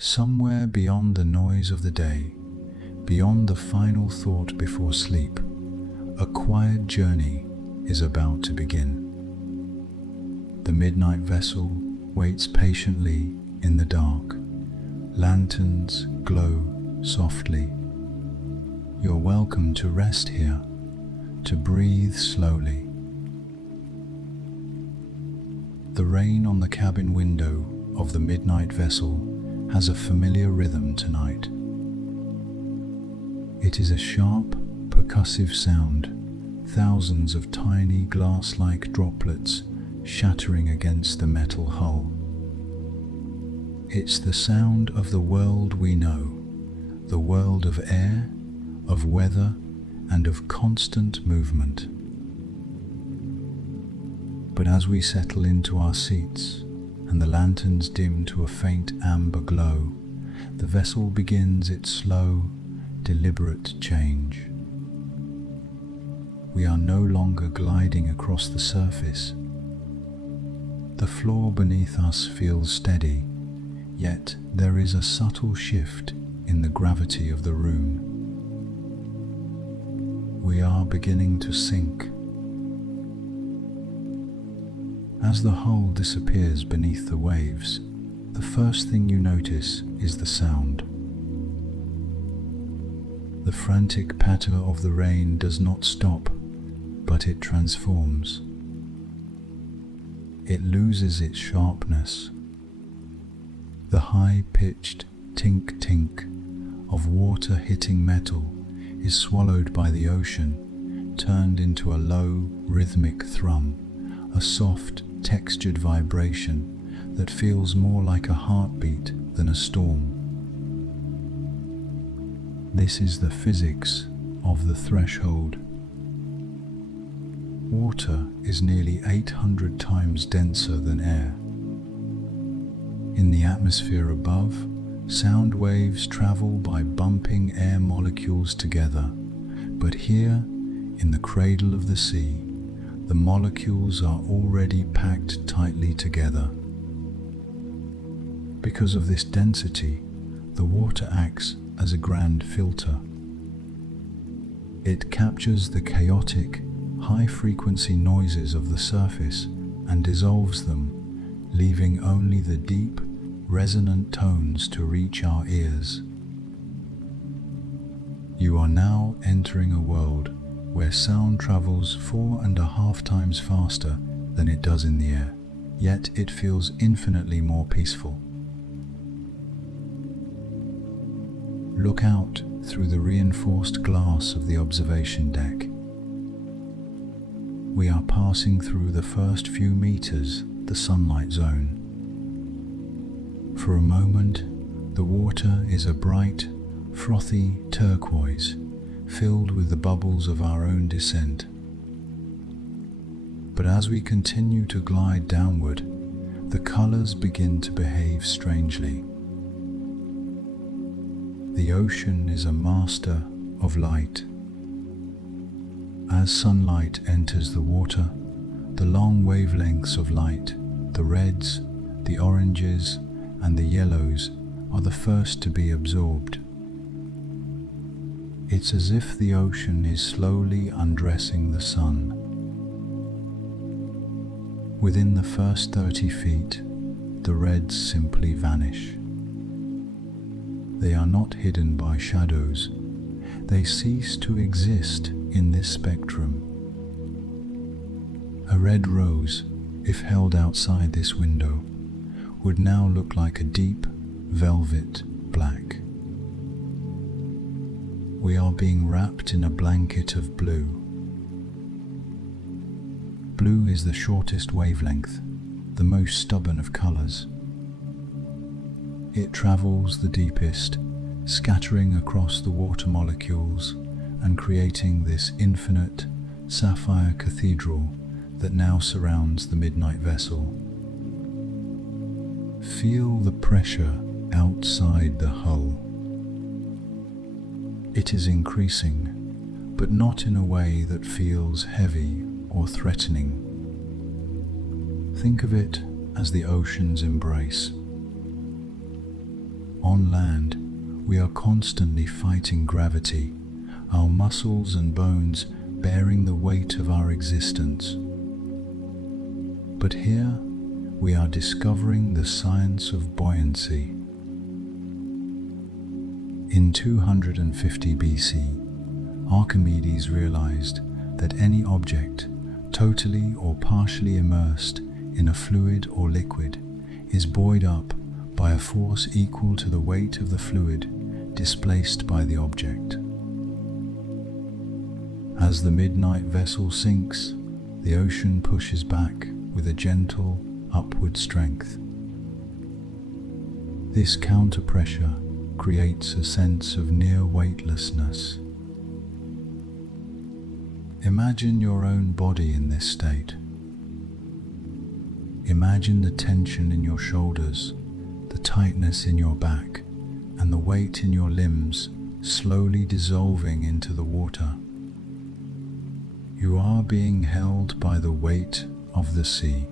Somewhere beyond the noise of the day, beyond the final thought before sleep, a quiet journey is about to begin. The midnight vessel waits patiently in the dark. Lanterns glow softly. You're welcome to rest here, to breathe slowly. The rain on the cabin window of the midnight vessel has a familiar rhythm tonight. It is a sharp, percussive sound, thousands of tiny glass-like droplets shattering against the metal hull. It's the sound of the world we know, the world of air, of weather, and of constant movement. But as we settle into our seats and the lanterns dim to a faint amber glow, the vessel begins its slow, deliberate change. We are no longer gliding across the surface. The floor beneath us feels steady, yet there is a subtle shift in the gravity of the room. We are beginning to sink. As the hull disappears beneath the waves, the first thing you notice is the sound. The frantic patter of the rain does not stop, but it transforms. It loses its sharpness. The high-pitched tink-tink of water hitting metal is swallowed by the ocean, turned into a low, rhythmic thrum, a soft, textured vibration that feels more like a heartbeat than a storm. This is the physics of the threshold. Water is nearly 800 times denser than air. In the atmosphere above, sound waves travel by bumping air molecules together, but here, in the cradle of the sea, the molecules are already packed tightly together. Because of this density, the water acts as a grand filter. It captures the chaotic, high-frequency noises of the surface and dissolves them, leaving only the deep, resonant tones to reach our ears. You are now entering a world where sound travels 4.5 times faster than it does in the air, yet it feels infinitely more peaceful. Look out through the reinforced glass of the observation deck. We are passing through the first few meters, the sunlight zone. For a moment, the water is a bright, frothy turquoise, filled with the bubbles of our own descent. But as we continue to glide downward, the colors begin to behave strangely. The ocean is a master of light. As sunlight enters the water, the long wavelengths of light, the reds, the oranges, and the yellows are the first to be absorbed. It's as if the ocean is slowly undressing the sun. Within the first 30 feet, the reds simply vanish. They are not hidden by shadows. They cease to exist in this spectrum. A red rose, if held outside this window, would now look like a deep, velvet black. We are being wrapped in a blanket of blue. Blue is the shortest wavelength, the most stubborn of colors. It travels the deepest, scattering across the water molecules and creating this infinite sapphire cathedral that now surrounds the midnight vessel. Feel the pressure outside the hull. It is increasing, but not in a way that feels heavy or threatening. Think of it as the ocean's embrace. On on land, we are constantly fighting gravity, our muscles and bones bearing the weight of our existence. But here, we are discovering the science of buoyancy. In 250 BC, Archimedes realized that any object, totally or partially immersed in a fluid or liquid, is buoyed up by a force equal to the weight of the fluid displaced by the object. As the midnight vessel sinks, the ocean pushes back with a gentle upward strength. This counter-pressure creates a sense of near weightlessness. Imagine your own body in this state. Imagine the tension in your shoulders, the tightness in your back, and the weight in your limbs slowly dissolving into the water. You are being held by the weight of the sea.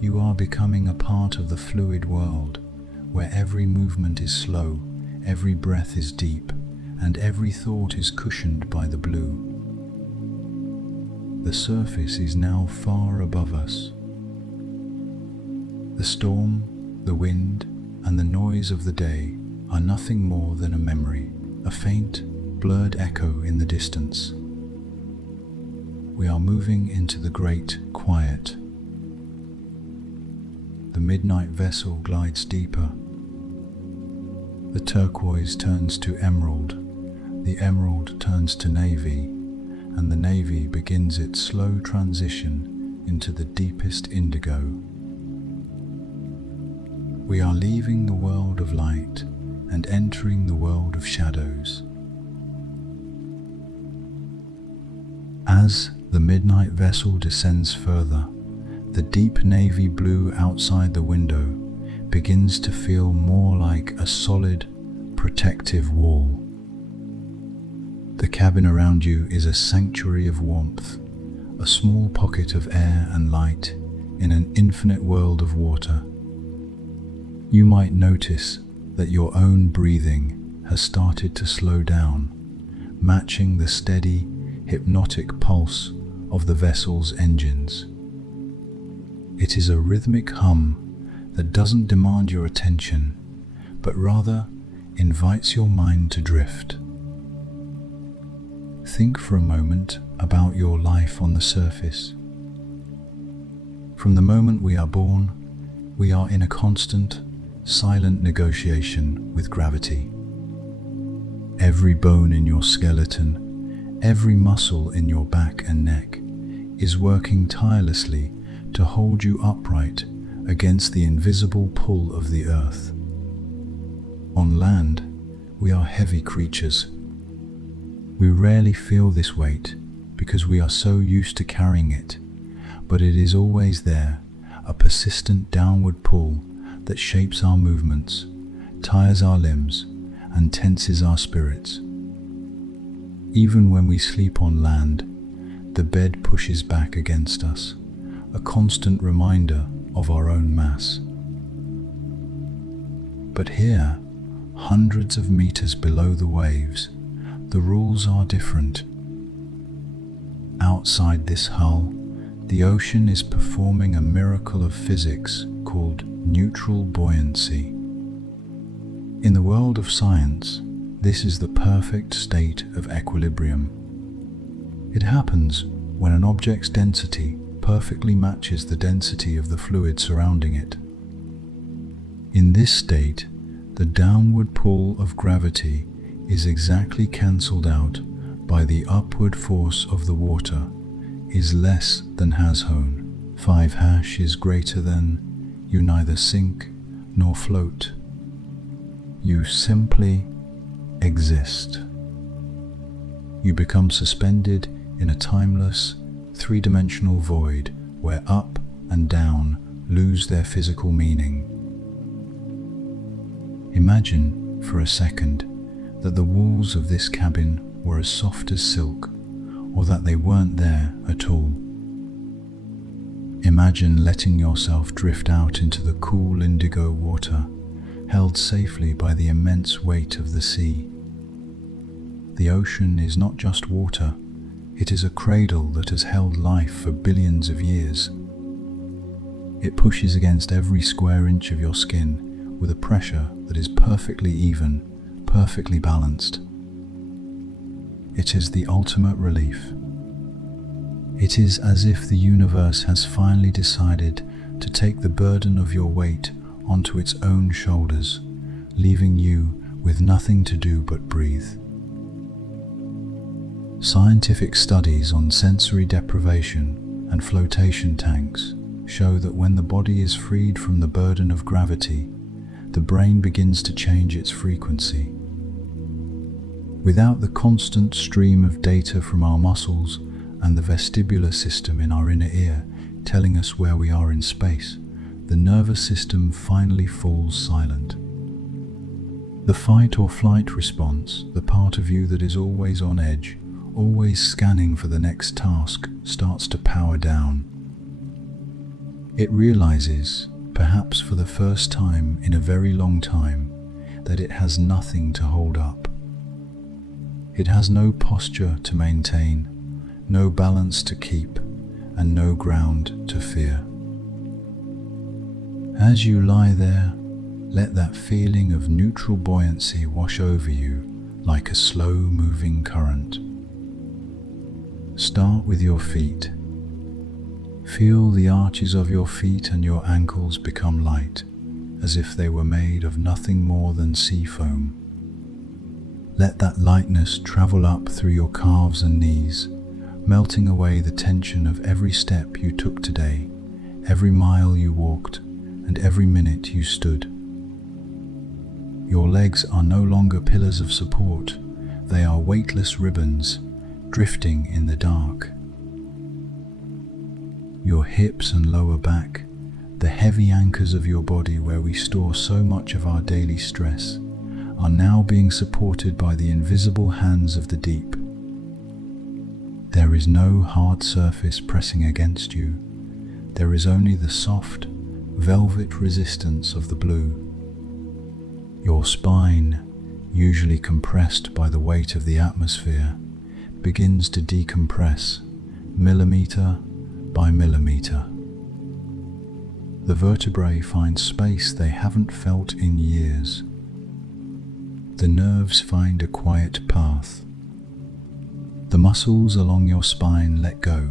You are becoming a part of the fluid world, where every movement is slow, every breath is deep, and every thought is cushioned by the blue. The surface is now far above us. The storm, the wind, and the noise of the day are nothing more than a memory, a faint, blurred echo in the distance. We are moving into the great quiet. The midnight vessel glides deeper. The turquoise turns to emerald, the emerald turns to navy, and the navy begins its slow transition into the deepest indigo. We are leaving the world of light and entering the world of shadows. As the midnight vessel descends further, the deep navy blue outside the window begins to feel more like a solid, protective wall. The cabin around you is a sanctuary of warmth, a small pocket of air and light in an infinite world of water. You might notice that your own breathing has started to slow down, matching the steady, hypnotic pulse of the vessel's engines. It is a rhythmic hum that doesn't demand your attention, but rather invites your mind to drift. Think for a moment about your life on the surface. From the moment we are born, we are in a constant, silent negotiation with gravity. Every bone in your skeleton, every muscle in your back and neck is working tirelessly to hold you upright against the invisible pull of the earth. On land, we are heavy creatures. We rarely feel this weight because we are so used to carrying it, but it is always there, a persistent downward pull that shapes our movements, tires our limbs, and tenses our spirits. Even when we sleep on land, the bed pushes back against us, a constant reminder of our own mass. But here, hundreds of meters below the waves, the rules are different. Outside this hull, the ocean is performing a miracle of physics called neutral buoyancy. In the world of science, this is the perfect state of equilibrium. It happens when an object's density perfectly matches the density of the fluid surrounding it. In this state, the downward pull of gravity is exactly cancelled out by the upward force of the water, is less than has hone. 5 is greater than, you neither sink nor float. You simply exist. You become suspended in a timeless, three-dimensional void where up and down lose their physical meaning. Imagine for a second that the walls of this cabin were as soft as silk, or that they weren't there at all. Imagine letting yourself drift out into the cool indigo water, held safely by the immense weight of the sea. The ocean is not just water, it is a cradle that has held life for billions of years. It pushes against every square inch of your skin with a pressure that is perfectly even, perfectly balanced. It is the ultimate relief. It is as if the universe has finally decided to take the burden of your weight onto its own shoulders, leaving you with nothing to do but breathe. Scientific studies on sensory deprivation and flotation tanks show that when the body is freed from the burden of gravity, the brain begins to change its frequency. Without the constant stream of data from our muscles and the vestibular system in our inner ear telling us where we are in space, the nervous system finally falls silent. The fight or flight response, the part of you that is always on edge, always scanning for the next task, starts to power down. It realizes, perhaps for the first time in a very long time, that it has nothing to hold up. It has no posture to maintain, no balance to keep, and no ground to fear. As you lie there, let that feeling of neutral buoyancy wash over you like a slow-moving current. Start with your feet. Feel the arches of your feet and your ankles become light, as if they were made of nothing more than sea foam. Let that lightness travel up through your calves and knees, melting away the tension of every step you took today, every mile you walked, and every minute you stood. Your legs are no longer pillars of support, they are weightless ribbons, drifting in the dark. Your hips and lower back, the heavy anchors of your body where we store so much of our daily stress, are now being supported by the invisible hands of the deep. There is no hard surface pressing against you. There is only the soft, velvet resistance of the blue. Your spine, usually compressed by the weight of the atmosphere, begins to decompress, millimeter by millimeter. The vertebrae find space they haven't felt in years. The nerves find a quiet path. The muscles along your spine let go,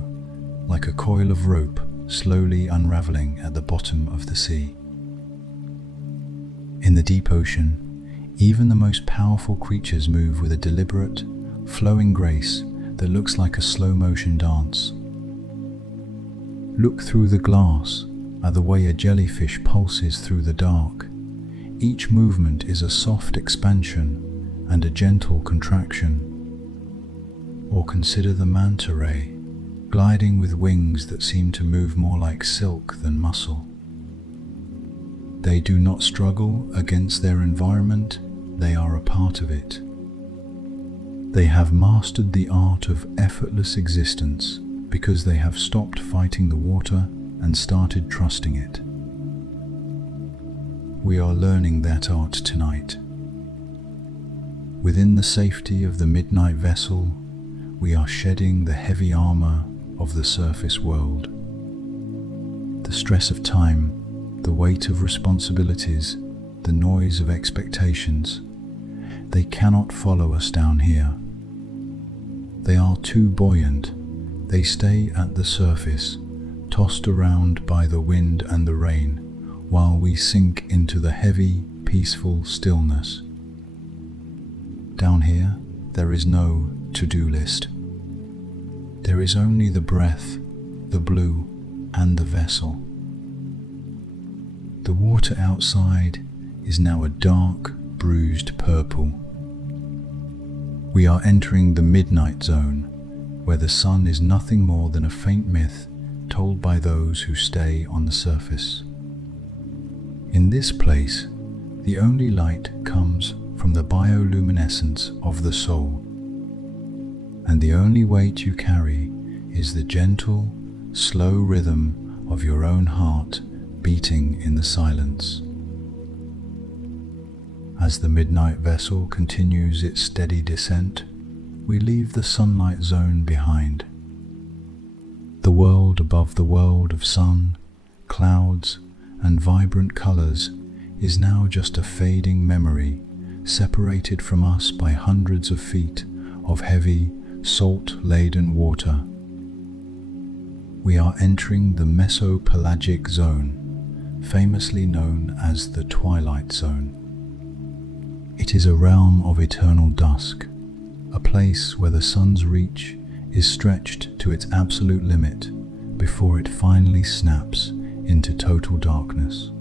like a coil of rope slowly unraveling at the bottom of the sea. In the deep ocean, even the most powerful creatures move with a deliberate, flowing grace that looks like a slow-motion dance. Look through the glass at the way a jellyfish pulses through the dark. Each movement is a soft expansion and a gentle contraction. Or consider the manta ray, gliding with wings that seem to move more like silk than muscle. They do not struggle against their environment, they are a part of it. They have mastered the art of effortless existence because they have stopped fighting the water and started trusting it. We are learning that art tonight. Within the safety of the midnight vessel, we are shedding the heavy armor of the surface world. The stress of time, the weight of responsibilities, the noise of expectations, they cannot follow us down here. They are too buoyant. They stay at the surface, tossed around by the wind and the rain, while we sink into the heavy, peaceful stillness. Down here, there is no to-do list. There is only the breath, the blue, and the vessel. The water outside is now a dark, bruised purple. We are entering the midnight zone, where the sun is nothing more than a faint myth told by those who stay on the surface. In this place, the only light comes from the bioluminescence of the soul, and the only weight you carry is the gentle, slow rhythm of your own heart beating in the silence. As the midnight vessel continues its steady descent, we leave the sunlight zone behind. The world above the world of sun, clouds, and vibrant colors is now just a fading memory, separated from us by hundreds of feet of heavy, salt-laden water. We are entering the mesopelagic zone, famously known as the twilight zone. It is a realm of eternal dusk, a place where the sun's reach is stretched to its absolute limit before it finally snaps into total darkness.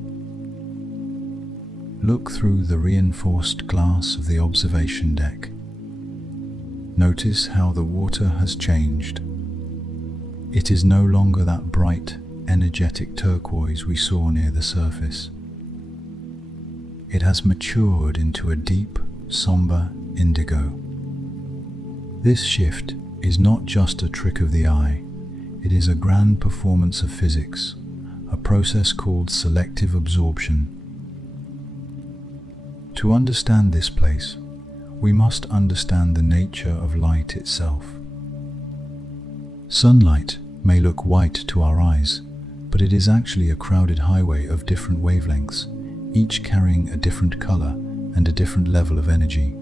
Look through the reinforced glass of the observation deck. Notice how the water has changed. It is no longer that bright, energetic turquoise we saw near the surface. It has matured into a deep, somber indigo. This shift is not just a trick of the eye, it is a grand performance of physics, a process called selective absorption. To understand this place, we must understand the nature of light itself. Sunlight may look white to our eyes, but it is actually a crowded highway of different wavelengths, each carrying a different color and a different level of energy.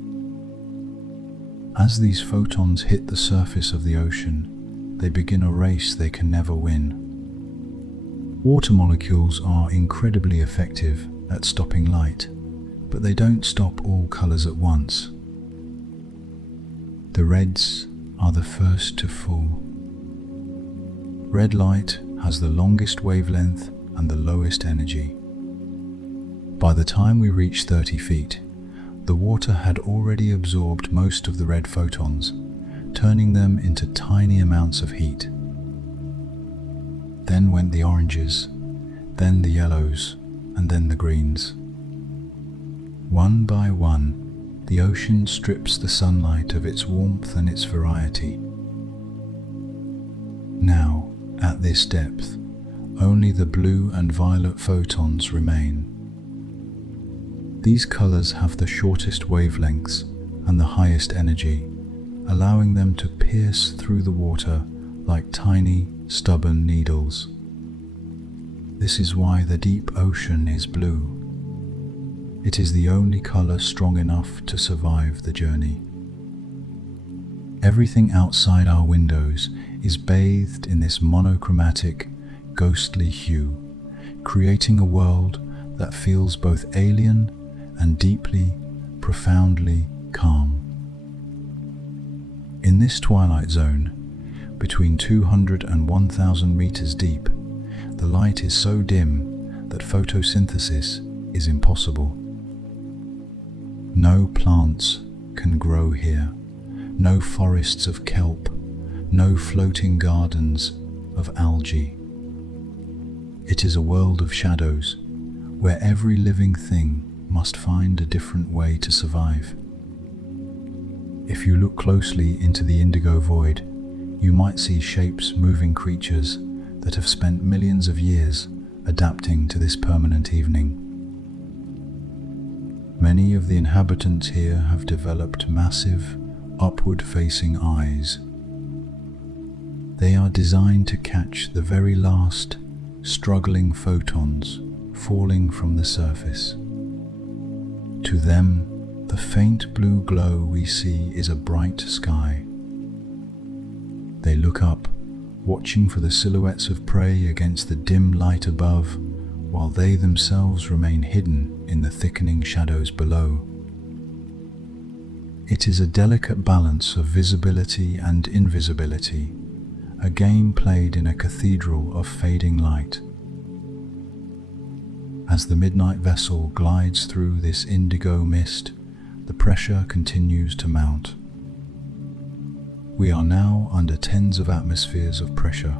As these photons hit the surface of the ocean, they begin a race they can never win. Water molecules are incredibly effective at stopping light, but they don't stop all colors at once. The reds are the first to fall. Red light has the longest wavelength and the lowest energy. By the time we reach 30 feet, the water had already absorbed most of the red photons, turning them into tiny amounts of heat. Then went the oranges, then the yellows, and then the greens. One by one, the ocean strips the sunlight of its warmth and its variety. Now, at this depth, only the blue and violet photons remain. These colors have the shortest wavelengths and the highest energy, allowing them to pierce through the water like tiny, stubborn needles. This is why the deep ocean is blue. It is the only color strong enough to survive the journey. Everything outside our windows is bathed in this monochromatic, ghostly hue, creating a world that feels both alien and deeply, profoundly calm. In this twilight zone, between 200 and 1,000 meters deep, the light is so dim that photosynthesis is impossible. No plants can grow here, no forests of kelp, no floating gardens of algae. It is a world of shadows, where every living thing must find a different way to survive. If you look closely into the indigo void, you might see shapes moving creatures that have spent millions of years adapting to this permanent evening. Many of the inhabitants here have developed massive, upward-facing eyes. They are designed to catch the very last, struggling photons falling from the surface. To them, the faint blue glow we see is a bright sky. They look up, watching for the silhouettes of prey against the dim light above, while they themselves remain hidden in the thickening shadows below. It is a delicate balance of visibility and invisibility, a game played in a cathedral of fading light. As the midnight vessel glides through this indigo mist, the pressure continues to mount. We are now under tens of atmospheres of pressure.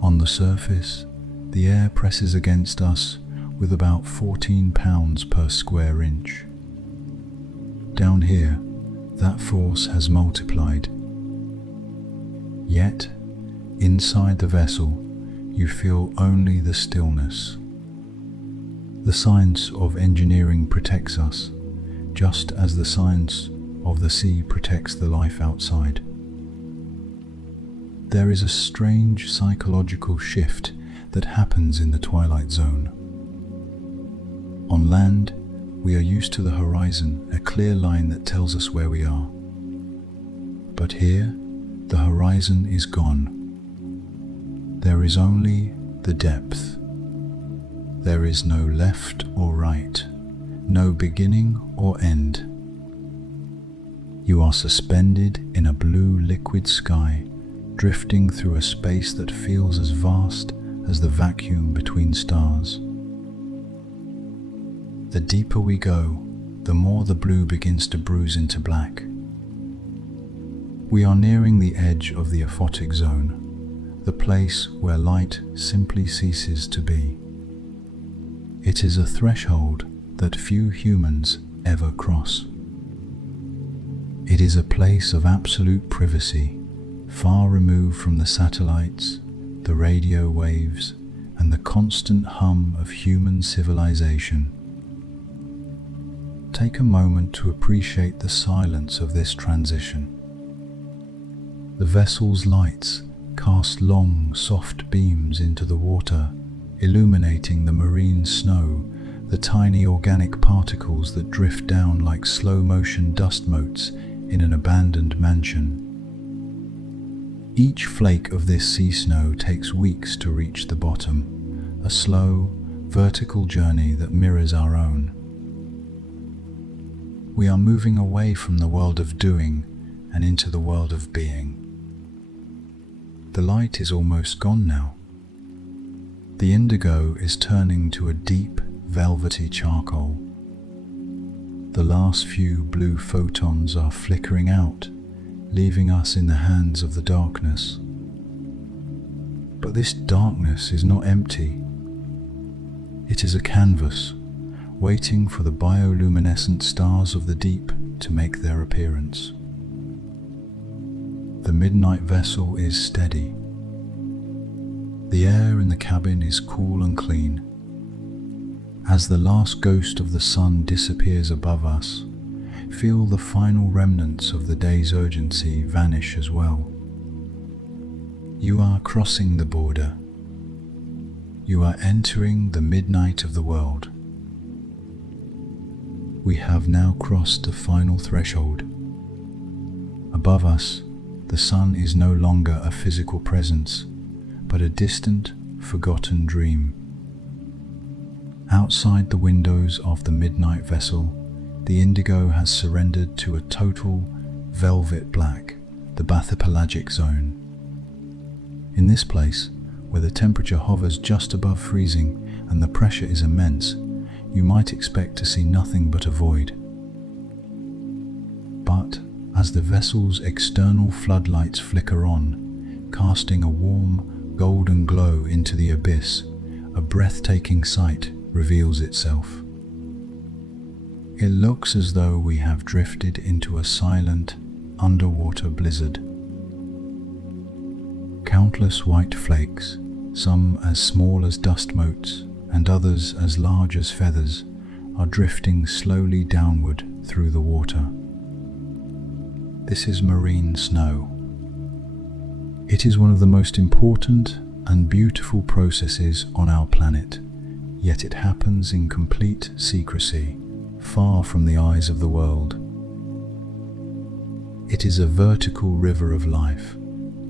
On the surface, the air presses against us with about 14 pounds per square inch. Down here, that force has multiplied. Yet, inside the vessel, you feel only the stillness. The science of engineering protects us, just as the science of the sea protects the life outside. There is a strange psychological shift that happens in the twilight zone. On land, we are used to the horizon, a clear line that tells us where we are. But here, the horizon is gone. There is only the depth. There is no left or right, no beginning or end. You are suspended in a blue liquid sky, drifting through a space that feels as vast as the vacuum between stars. The deeper we go, the more the blue begins to bruise into black. We are nearing the edge of the aphotic zone, the place where light simply ceases to be. It is a threshold that few humans ever cross. It is a place of absolute privacy, far removed from the satellites, the radio waves, and the constant hum of human civilization. Take a moment to appreciate the silence of this transition. The vessel's lights cast long, soft beams into the water, illuminating the marine snow, the tiny organic particles that drift down like slow-motion dust motes in an abandoned mansion. Each flake of this sea snow takes weeks to reach the bottom, a slow, vertical journey that mirrors our own. We are moving away from the world of doing and into the world of being. The light is almost gone now. The indigo is turning to a deep, velvety charcoal. The last few blue photons are flickering out, leaving us in the hands of the darkness. But this darkness is not empty. It is a canvas, waiting for the bioluminescent stars of the deep to make their appearance. The midnight vessel is steady. The air in the cabin is cool and clean. As the last ghost of the sun disappears above us, feel the final remnants of the day's urgency vanish as well. You are crossing the border. You are entering the midnight of the world. We have now crossed the final threshold. Above us, the sun is no longer a physical presence, but a distant, forgotten dream. Outside the windows of the midnight vessel, the indigo has surrendered to a total velvet black, the bathypelagic zone. In this place, where the temperature hovers just above freezing and the pressure is immense, you might expect to see nothing but a void. But as the vessel's external floodlights flicker on, casting a warm, golden glow into the abyss, a breathtaking sight reveals itself. It looks as though we have drifted into a silent, underwater blizzard. Countless white flakes, some as small as dust motes and others as large as feathers, are drifting slowly downward through the water. This is marine snow. It is one of the most important and beautiful processes on our planet, yet it happens in complete secrecy, far from the eyes of the world. It is a vertical river of life,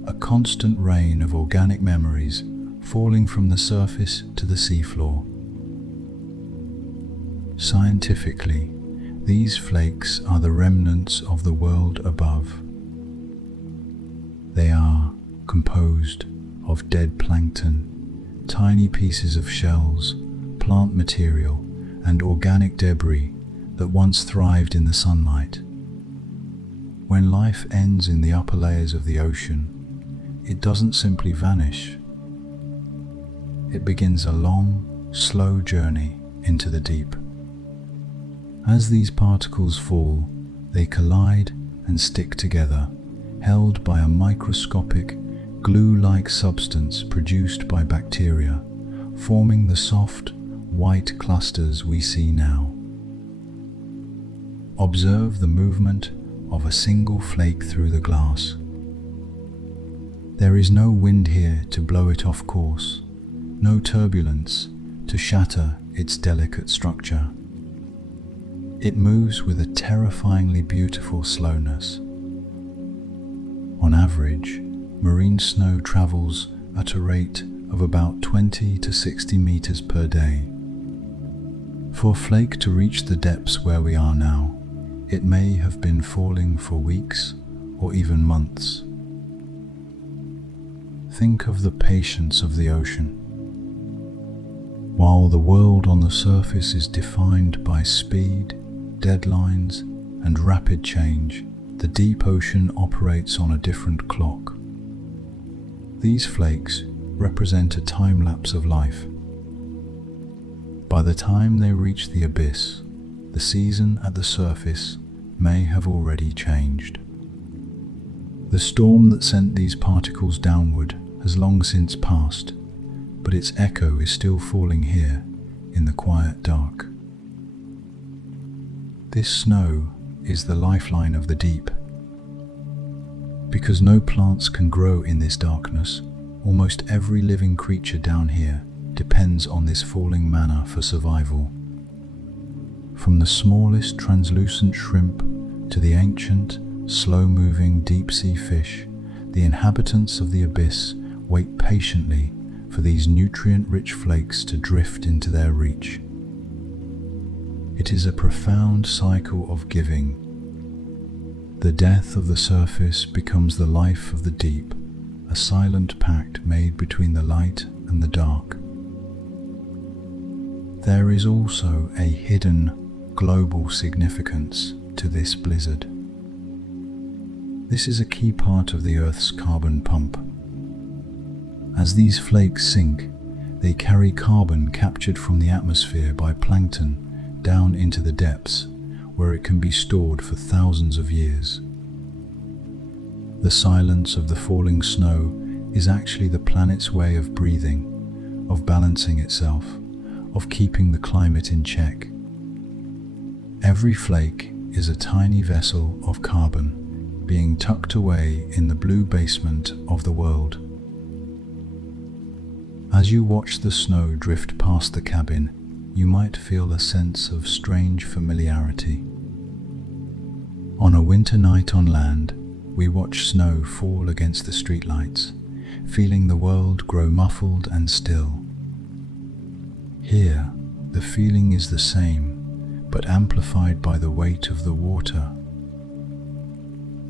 a constant rain of organic memories falling from the surface to the seafloor. Scientifically, these flakes are the remnants of the world above. They are composed of dead plankton, tiny pieces of shells, plant material, and organic debris that once thrived in the sunlight. When life ends in the upper layers of the ocean, it doesn't simply vanish. It begins a long, slow journey into the deep. As these particles fall, they collide and stick together, held by a microscopic, glue-like substance produced by bacteria, forming the soft, white clusters we see now. Observe the movement of a single flake through the glass. There is no wind here to blow it off course, no turbulence to shatter its delicate structure. It moves with a terrifyingly beautiful slowness. On average, marine snow travels at a rate of about 20 to 60 meters per day. For a flake to reach the depths where we are now, it may have been falling for weeks or even months. Think of the patience of the ocean. While the world on the surface is defined by speed, deadlines, and rapid change, the deep ocean operates on a different clock. These flakes represent a time lapse of life. By the time they reach the abyss, the season at the surface may have already changed. The storm that sent these particles downward has long since passed, but its echo is still falling here in the quiet dark. This snow is the lifeline of the deep. Because no plants can grow in this darkness, almost every living creature down here depends on this falling manna for survival. From the smallest translucent shrimp to the ancient, slow-moving deep-sea fish, the inhabitants of the abyss wait patiently for these nutrient-rich flakes to drift into their reach. It is a profound cycle of giving. The death of the surface becomes the life of the deep, a silent pact made between the light and the dark. There is also a hidden global significance to this blizzard. This is a key part of the Earth's carbon pump. As these flakes sink, they carry carbon captured from the atmosphere by plankton down into the depths, where it can be stored for thousands of years. The silence of the falling snow is actually the planet's way of breathing, of balancing itself, of keeping the climate in check. Every flake is a tiny vessel of carbon being tucked away in the blue basement of the world. As you watch the snow drift past the cabin, you might feel a sense of strange familiarity. On a winter night on land, we watch snow fall against the streetlights, feeling the world grow muffled and still. Here, the feeling is the same, but amplified by the weight of the water.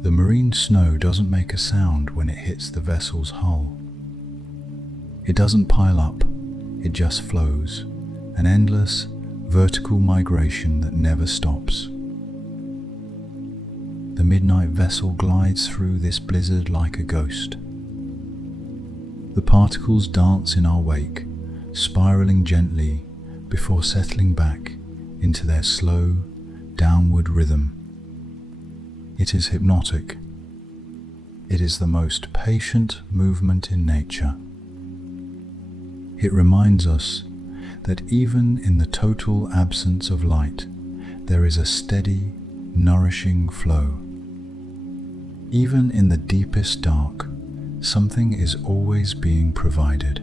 The marine snow doesn't make a sound when it hits the vessel's hull. It doesn't pile up, it just flows, an endless, vertical migration that never stops. The midnight vessel glides through this blizzard like a ghost. The particles dance in our wake, spiraling gently before settling back into their slow, downward rhythm. It is hypnotic. It is the most patient movement in nature. It reminds us that even in the total absence of light, there is a steady, nourishing flow. Even in the deepest dark, something is always being provided.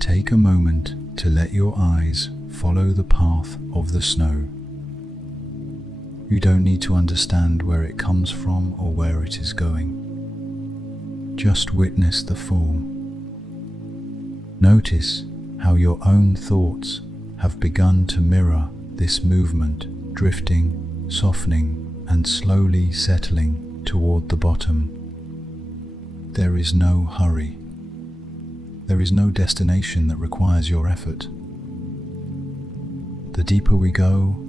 Take a moment to let your eyes follow the path of the snow. You don't need to understand where it comes from or where it is going. Just witness the fall. Notice how your own thoughts have begun to mirror this movement, drifting, softening, and slowly settling toward the bottom. There is no hurry. There is no destination that requires your effort. The deeper we go,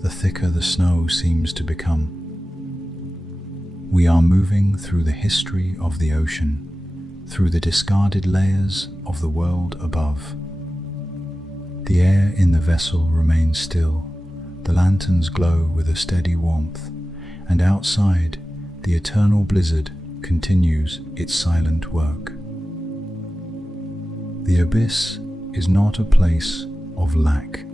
the thicker the snow seems to become. We are moving through the history of the ocean, through the discarded layers of the world above. The air in the vessel remains still, the lanterns glow with a steady warmth, and outside, the eternal blizzard continues its silent work. The abyss is not a place of lack.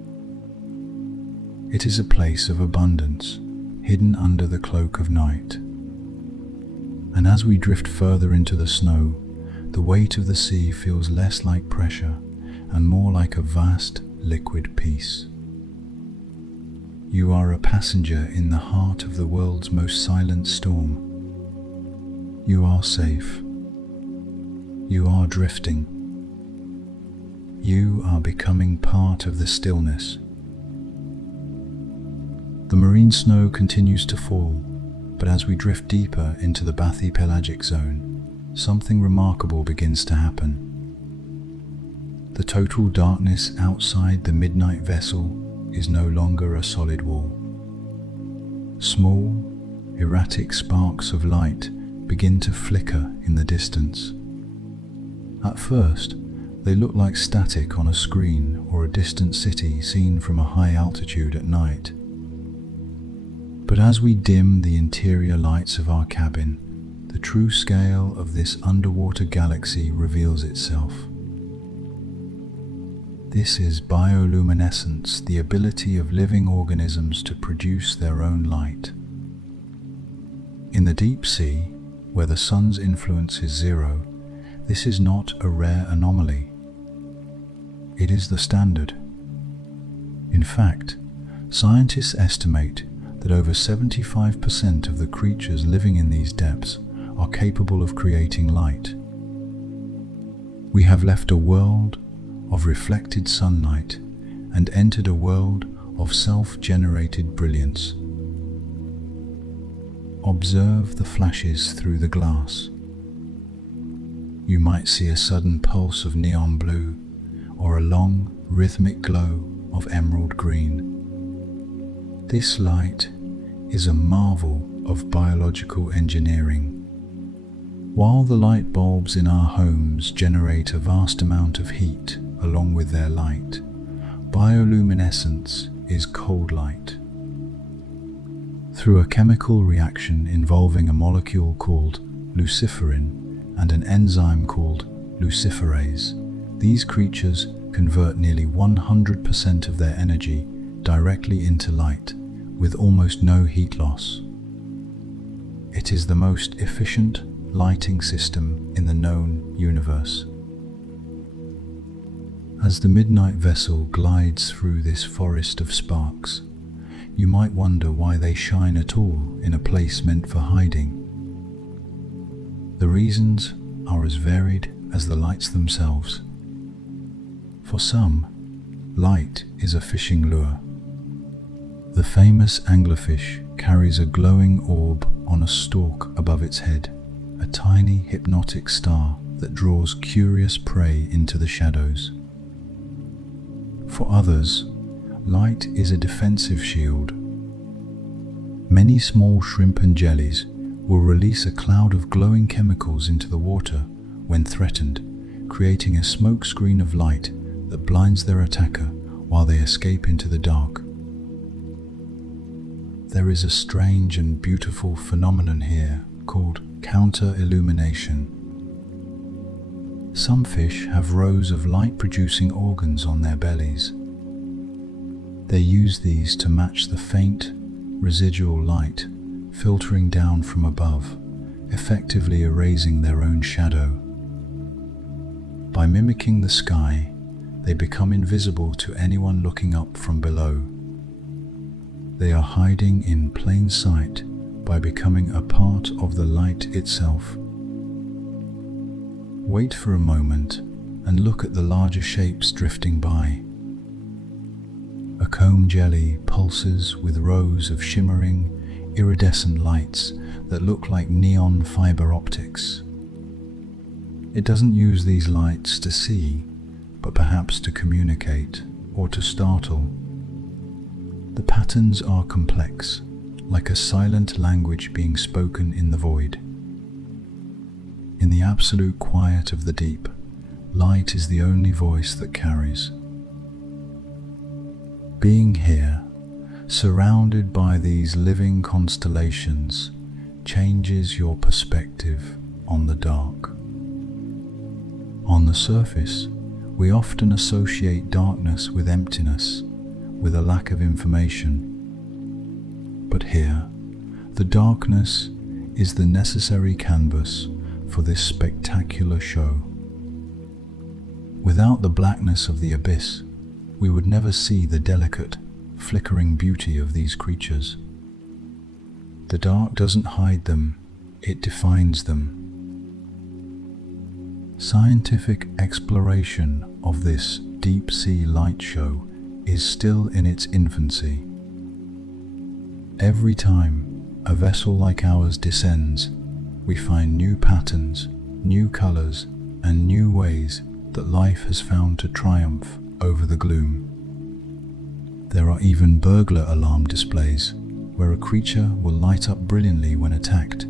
It is a place of abundance, hidden under the cloak of night. And as we drift further into the snow, the weight of the sea feels less like pressure and more like a vast liquid peace. You are a passenger in the heart of the world's most silent storm. You are safe. You are drifting. You are becoming part of the stillness. The marine snow continues to fall, but as we drift deeper into the bathypelagic zone, something remarkable begins to happen. The total darkness outside the midnight vessel is no longer a solid wall. Small, erratic sparks of light begin to flicker in the distance. At first, they look like static on a screen or a distant city seen from a high altitude at night. But as we dim the interior lights of our cabin, the true scale of this underwater galaxy reveals itself. This is bioluminescence, the ability of living organisms to produce their own light. In the deep sea, where the sun's influence is zero, this is not a rare anomaly. It is the standard. In fact, scientists estimate that over 75% of the creatures living in these depths are capable of creating light. We have left a world of reflected sunlight and entered a world of self-generated brilliance. Observe the flashes through the glass. You might see a sudden pulse of neon blue or a long, rhythmic glow of emerald green. This light is a marvel of biological engineering. While the light bulbs in our homes generate a vast amount of heat along with their light, bioluminescence is cold light. Through a chemical reaction involving a molecule called luciferin and an enzyme called luciferase, these creatures convert nearly 100% of their energy directly into light, with almost no heat loss. It is the most efficient lighting system in the known universe. As the midnight vessel glides through this forest of sparks, you might wonder why they shine at all in a place meant for hiding. The reasons are as varied as the lights themselves. For some, light is a fishing lure. The famous anglerfish carries a glowing orb on a stalk above its head, a tiny hypnotic star that draws curious prey into the shadows. For others, light is a defensive shield. Many small shrimp and jellies will release a cloud of glowing chemicals into the water when threatened, creating a smoke screen of light that blinds their attacker while they escape into the dark. There is a strange and beautiful phenomenon here called counter-illumination. Some fish have rows of light-producing organs on their bellies. They use these to match the faint, residual light filtering down from above, effectively erasing their own shadow. By mimicking the sky, they become invisible to anyone looking up from below. They are hiding in plain sight by becoming a part of the light itself. Wait for a moment and look at the larger shapes drifting by. A comb jelly pulses with rows of shimmering, iridescent lights that look like neon fiber optics. It doesn't use these lights to see, but perhaps to communicate or to startle. The patterns are complex, like a silent language being spoken in the void. In the absolute quiet of the deep, light is the only voice that carries. Being here, surrounded by these living constellations, changes your perspective on the dark. On the surface, We often associate darkness with emptiness, with a lack of information. But here, the darkness is the necessary canvas for this spectacular show. Without the blackness of the abyss, we would never see the delicate, flickering beauty of these creatures. The dark doesn't hide them, it defines them. Scientific exploration of this deep-sea light show is still in its infancy. Every time a vessel like ours descends, we find new patterns, new colors, and new ways that life has found to triumph over the gloom. There are even burglar alarm displays, where a creature will light up brilliantly when attacked,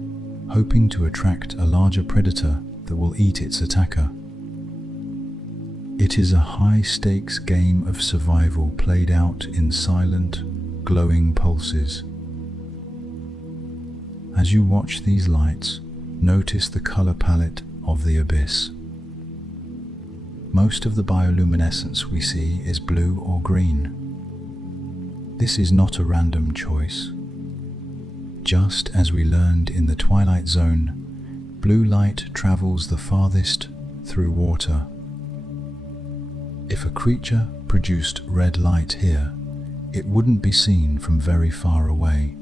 hoping to attract a larger predator that will eat its attacker. It is a high-stakes game of survival played out in silent, glowing pulses. As you watch these lights, notice the color palette of the abyss. Most of the bioluminescence we see is blue or green. This is not a random choice. Just as we learned in the Twilight Zone, blue light travels the farthest through water. If a creature produced red light here, it wouldn't be seen from very far away.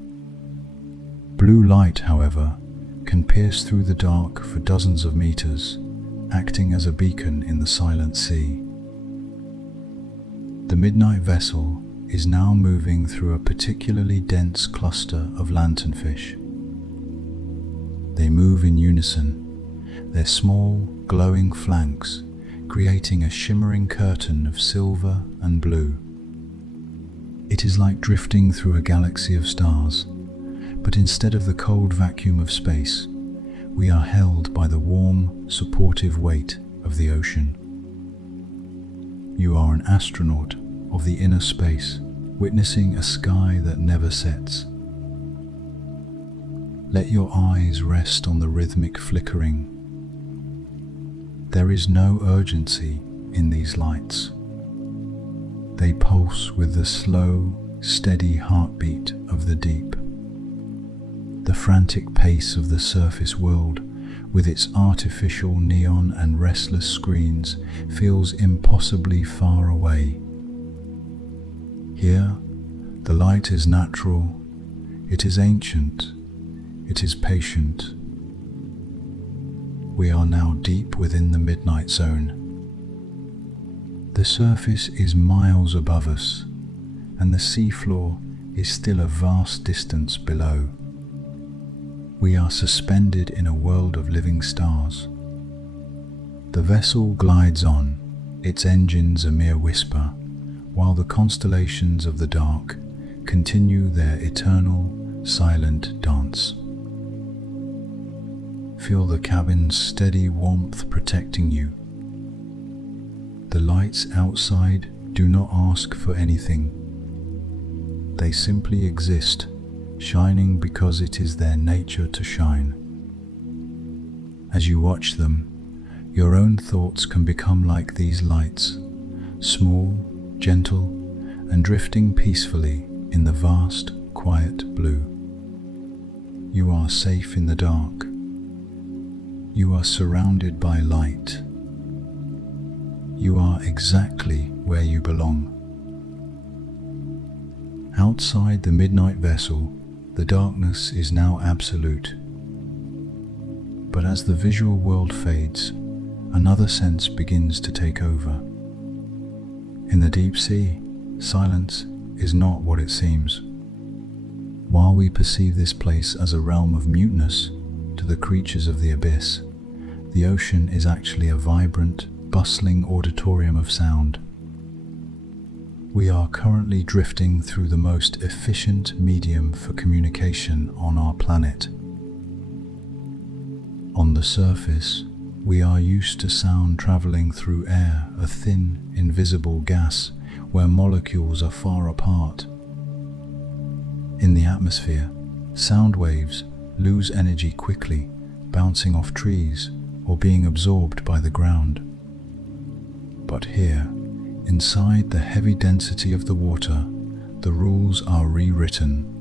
Blue light, however, can pierce through the dark for dozens of meters, acting as a beacon in the silent sea. The midnight vessel is now moving through a particularly dense cluster of lanternfish. They move in unison, their small, glowing flanks creating a shimmering curtain of silver and blue. It is like drifting through a galaxy of stars, but instead of the cold vacuum of space, we are held by the warm, supportive weight of the ocean. You are an astronaut of the inner space, witnessing a sky that never sets. Let your eyes rest on the rhythmic flickering. There is no urgency in these lights. They pulse with the slow, steady heartbeat of the deep. The frantic pace of the surface world, with its artificial neon and restless screens, feels impossibly far away. Here, the light is natural, it is ancient, it is patient. We are now deep within the midnight zone. The surface is miles above us, and the seafloor is still a vast distance below. We are suspended in a world of living stars. The vessel glides on, its engines a mere whisper, while the constellations of the dark continue their eternal, silent dance. Feel the cabin's steady warmth protecting you. The lights outside do not ask for anything. They simply exist, shining because it is their nature to shine. As you watch them, your own thoughts can become like these lights, small, gentle, and drifting peacefully in the vast, quiet blue. You are safe in the dark. You are surrounded by light. You are exactly where you belong. Outside the midnight vessel, the darkness is now absolute. But as the visual world fades, another sense begins to take over. In the deep sea, silence is not what it seems. While we perceive this place as a realm of muteness to the creatures of the abyss, the ocean is actually a vibrant, bustling auditorium of sound. We are currently drifting through the most efficient medium for communication on our planet. On the surface, we are used to sound traveling through air, a thin, invisible gas where molecules are far apart. In the atmosphere, sound waves lose energy quickly, bouncing off trees or being absorbed by the ground. But here, inside the heavy density of the water, the rules are rewritten.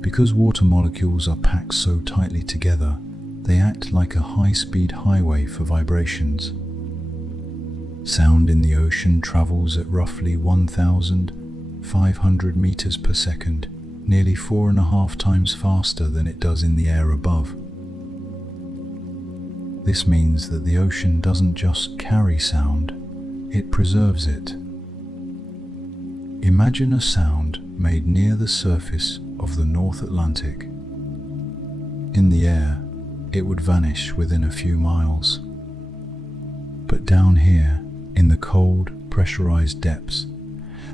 Because water molecules are packed so tightly together, they act like a high-speed highway for vibrations. Sound in the ocean travels at roughly 1,500 meters per second, nearly 4.5 times faster than it does in the air above. This means that the ocean doesn't just carry sound, it preserves it. Imagine a sound made near the surface of the North Atlantic. In the air, it would vanish within a few miles. But down here, in the cold, pressurized depths,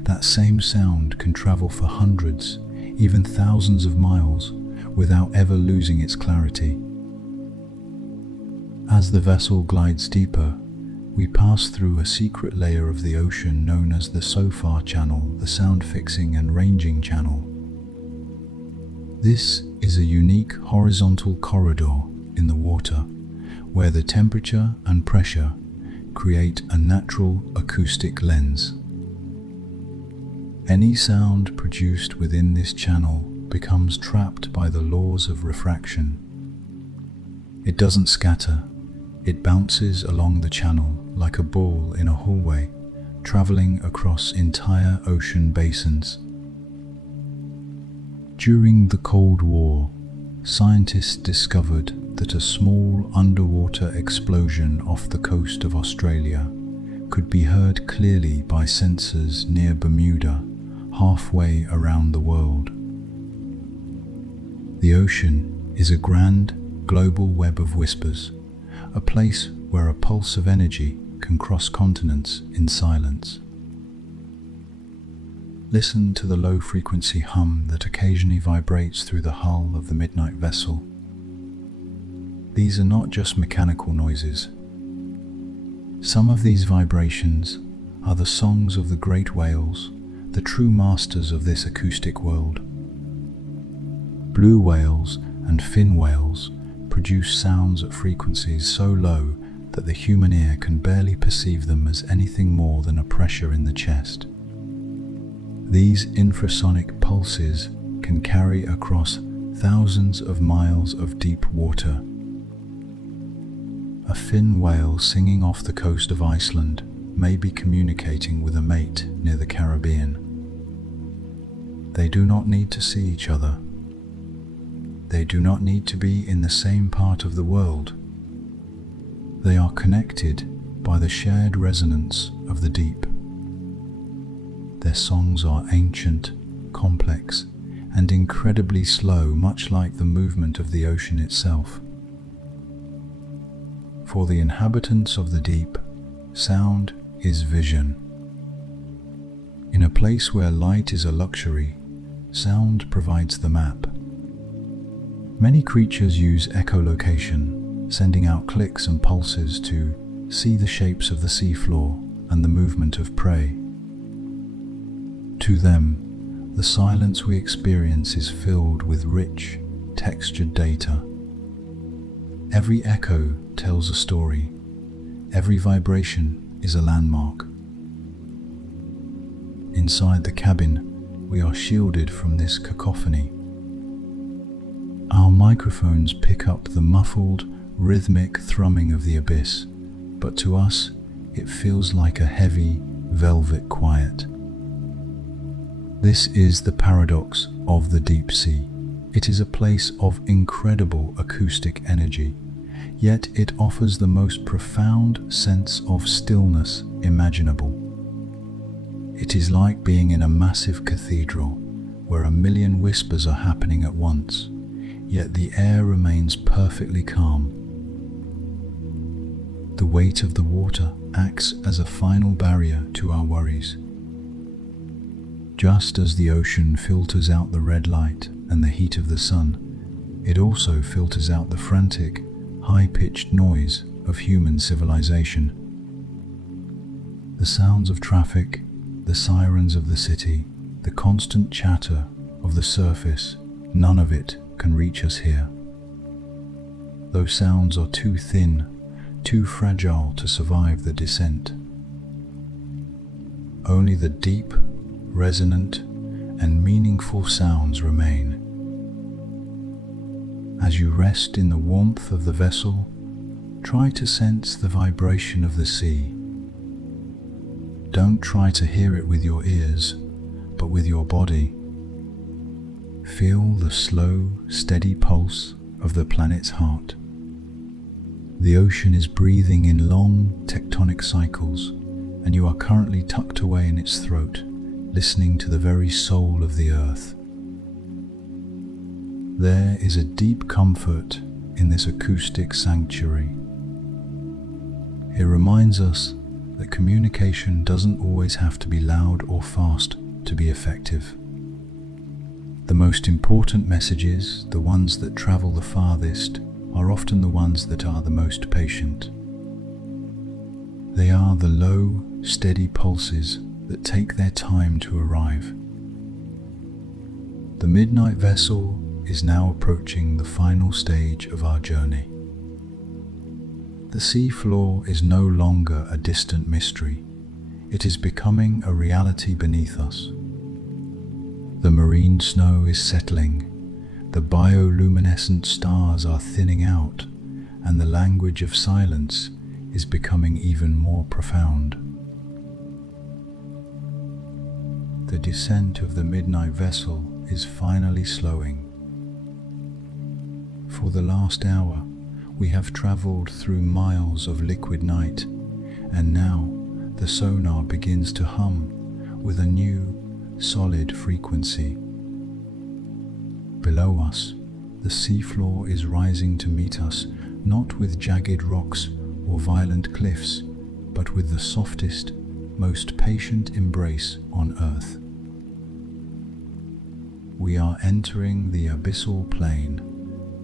that same sound can travel for hundreds, even thousands of miles without ever losing its clarity. As the vessel glides deeper, we pass through a secret layer of the ocean known as the SOFAR channel, the sound fixing and ranging channel. This is a unique horizontal corridor in the water where the temperature and pressure create a natural acoustic lens. Any sound produced within this channel becomes trapped by the laws of refraction. It doesn't scatter, it bounces along the channel like a ball in a hallway, traveling across entire ocean basins. During the Cold War, scientists discovered that a small underwater explosion off the coast of Australia could be heard clearly by sensors near Bermuda, halfway around the world. The ocean is a grand, global web of whispers, a place where a pulse of energy can cross continents in silence. Listen to the low-frequency hum that occasionally vibrates through the hull of the midnight vessel. These are not just mechanical noises. Some of these vibrations are the songs of the great whales, the true masters of this acoustic world. Blue whales and fin whales produce sounds at frequencies so low that the human ear can barely perceive them as anything more than a pressure in the chest. These infrasonic pulses can carry across thousands of miles of deep water. A fin whale singing off the coast of Iceland may be communicating with a mate near the Caribbean. They do not need to see each other. They do not need to be in the same part of the world. They are connected by the shared resonance of the deep. Their songs are ancient, complex, and incredibly slow, much like the movement of the ocean itself. For the inhabitants of the deep, sound is vision. In a place where light is a luxury, sound provides the map. Many creatures use echolocation, sending out clicks and pulses to see the shapes of the seafloor and the movement of prey. To them, the silence we experience is filled with rich, textured data. Every echo tells a story. Every vibration is a landmark. Inside the cabin, we are shielded from this cacophony. Our microphones pick up the muffled, rhythmic thrumming of the abyss, but to us, it feels like a heavy, velvet quiet. This is the paradox of the deep sea. It is a place of incredible acoustic energy, yet it offers the most profound sense of stillness imaginable. It is like being in a massive cathedral where 1,000,000 whispers are happening at once, yet the air remains perfectly calm. The weight of the water acts as a final barrier to our worries. Just as the ocean filters out the red light and the heat of the sun, it also filters out the frantic, high-pitched noise of human civilization. The sounds of traffic, the sirens of the city, the constant chatter of the surface, none of it can reach us here. Those sounds are too thin, too fragile to survive the descent. Only the deep, resonant, and meaningful sounds remain. As you rest in the warmth of the vessel, try to sense the vibration of the sea. Don't try to hear it with your ears, but with your body. Feel the slow, steady pulse of the planet's heart. The ocean is breathing in long, tectonic cycles, and you are currently tucked away in its throat, listening to the very soul of the earth. There is a deep comfort in this acoustic sanctuary. It reminds us that communication doesn't always have to be loud or fast to be effective. The most important messages, the ones that travel the farthest, are often the ones that are the most patient. They are the low, steady pulses that take their time to arrive. The midnight vessel is now approaching the final stage of our journey. The sea floor is no longer a distant mystery. It is becoming a reality beneath us. The marine snow is settling, the bioluminescent stars are thinning out, and the language of silence is becoming even more profound. The descent of the midnight vessel is finally slowing. For the last hour, we have traveled through miles of liquid night, and now the sonar begins to hum with a new, solid frequency. Below us, the seafloor is rising to meet us, not with jagged rocks or violent cliffs, but with the softest, most patient embrace on Earth. We are entering the abyssal plane,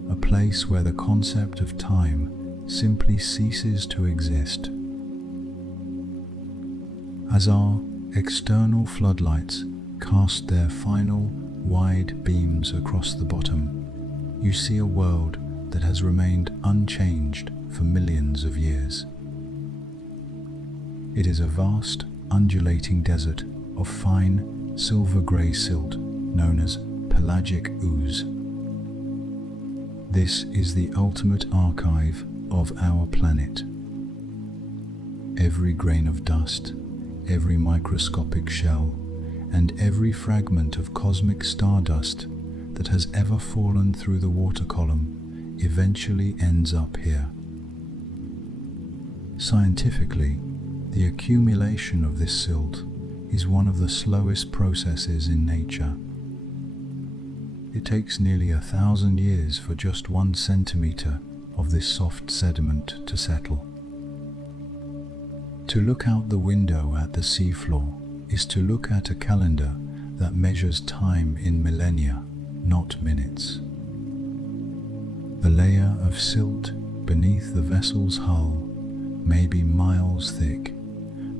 a place where the concept of time simply ceases to exist. As our external floodlights cast their final wide beams across the bottom, you see a world that has remained unchanged for millions of years. It is a vast, undulating desert of fine, silver-grey silt known as pelagic ooze. This is the ultimate archive of our planet. Every grain of dust, every microscopic shell, and every fragment of cosmic stardust that has ever fallen through the water column eventually ends up here. Scientifically, the accumulation of this silt is one of the slowest processes in nature. It takes nearly 1,000 years for just 1 centimeter of this soft sediment to settle. To look out the window at the seafloor is to look at a calendar that measures time in millennia, not minutes. The layer of silt beneath the vessel's hull may be miles thick,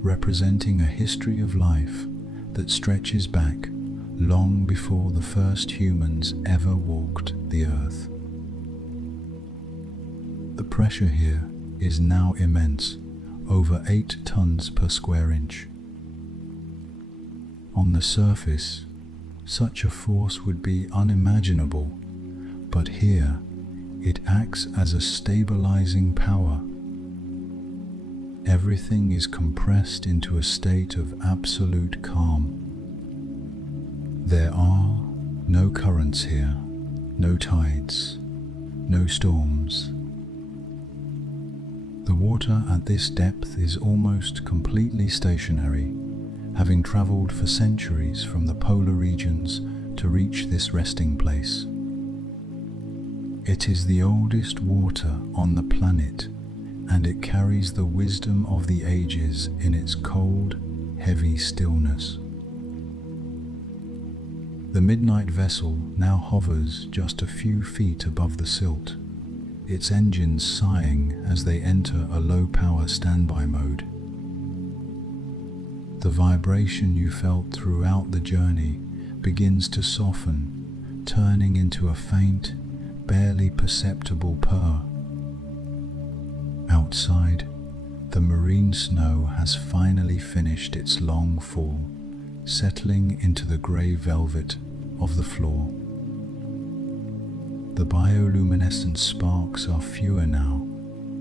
representing a history of life that stretches back long before the first humans ever walked the earth. The pressure here is now immense, over 8 tons per square inch. On the surface, such a force would be unimaginable, but here it acts as a stabilizing power. Everything is compressed into a state of absolute calm. There are no currents here, no tides, no storms. The water at this depth is almost completely stationary, having traveled for centuries from the polar regions to reach this resting place. It is the oldest water on the planet, and it carries the wisdom of the ages in its cold, heavy stillness. The midnight vessel now hovers just a few feet above the silt, its engines sighing as they enter a low-power standby mode. The vibration you felt throughout the journey begins to soften, turning into a faint, barely perceptible purr. Outside, the marine snow has finally finished its long fall, settling into the grey velvet of the floor. The bioluminescent sparks are fewer now,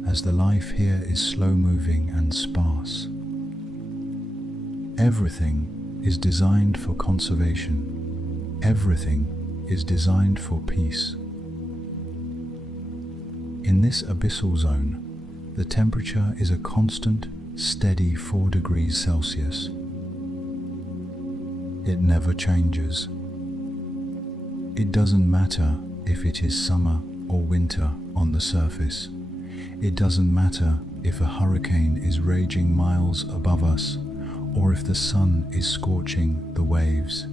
as the life here is slow-moving and sparse. Everything is designed for conservation. Everything is designed for peace. In this abyssal zone, the temperature is a constant, steady 4 degrees Celsius. It never changes. It doesn't matter if it is summer or winter on the surface. It doesn't matter if a hurricane is raging miles above us or if the sun is scorching the waves.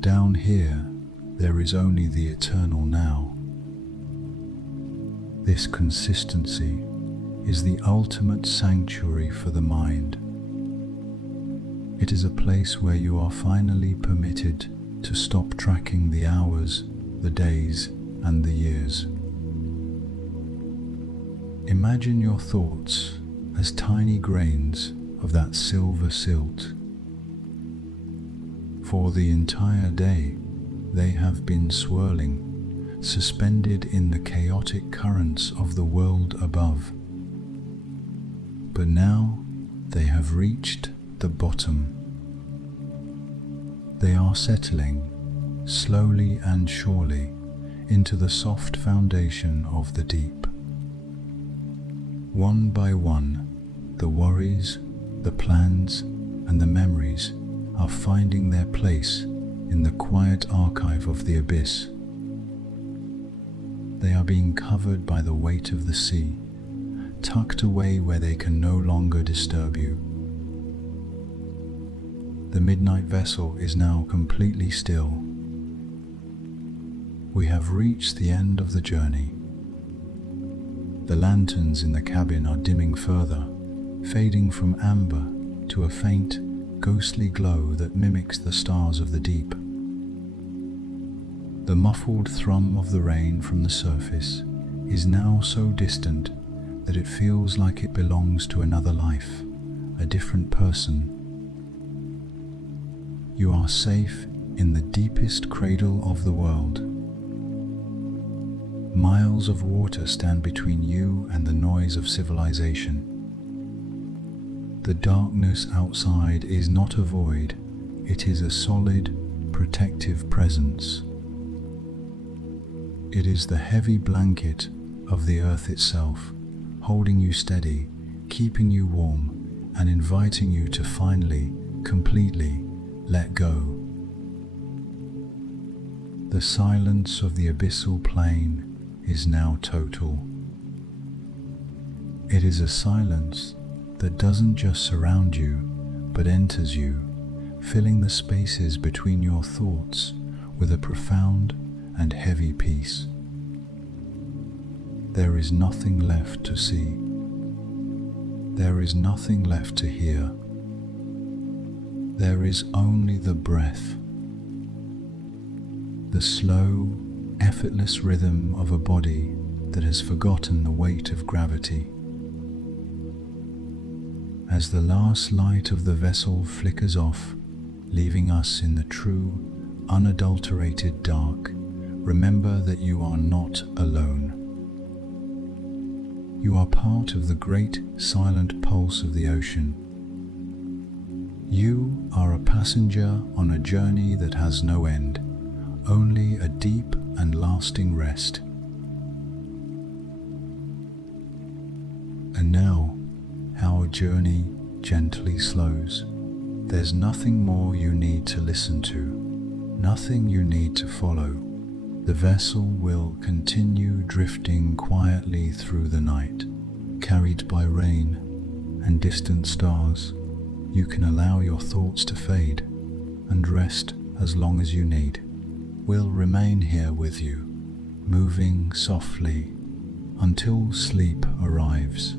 Down here, there is only the eternal now. This consistency is the ultimate sanctuary for the mind. It is a place where you are finally permitted to stop tracking the hours, the days, and the years. Imagine your thoughts as tiny grains of that silver silt. For the entire day, they have been swirling, suspended in the chaotic currents of the world above. But now they have reached the bottom. They are settling, slowly and surely, into the soft foundation of the deep. One by one, the worries, the plans, and the memories are finding their place in the quiet archive of the abyss. They are being covered by the weight of the sea, tucked away where they can no longer disturb you. The midnight vessel is now completely still. We have reached the end of the journey. The lanterns in the cabin are dimming further, fading from amber to a faint, ghostly glow that mimics the stars of the deep. The muffled thrum of the rain from the surface is now so distant that it feels like it belongs to another life, a different person. You are safe in the deepest cradle of the world. Miles of water stand between you and the noise of civilization. The darkness outside is not a void, it is a solid, protective presence. It is the heavy blanket of the earth itself, holding you steady, keeping you warm, and inviting you to finally, completely let go. The silence of the abyssal plain is now total. It is a silence that doesn't just surround you, but enters you, filling the spaces between your thoughts with a profound and heavy peace. There is nothing left to see. There is nothing left to hear. There is only the breath, the slow, effortless rhythm of a body that has forgotten the weight of gravity. As the last light of the vessel flickers off, leaving us in the true, unadulterated dark, remember that you are not alone. You are part of the great silent pulse of the ocean. You are a passenger on a journey that has no end, only a deep and lasting rest. And now, our journey gently slows. There's nothing more you need to listen to, nothing you need to follow. The vessel will continue drifting quietly through the night, carried by rain and distant stars. You can allow your thoughts to fade and rest as long as you need. We'll remain here with you, moving softly until sleep arrives.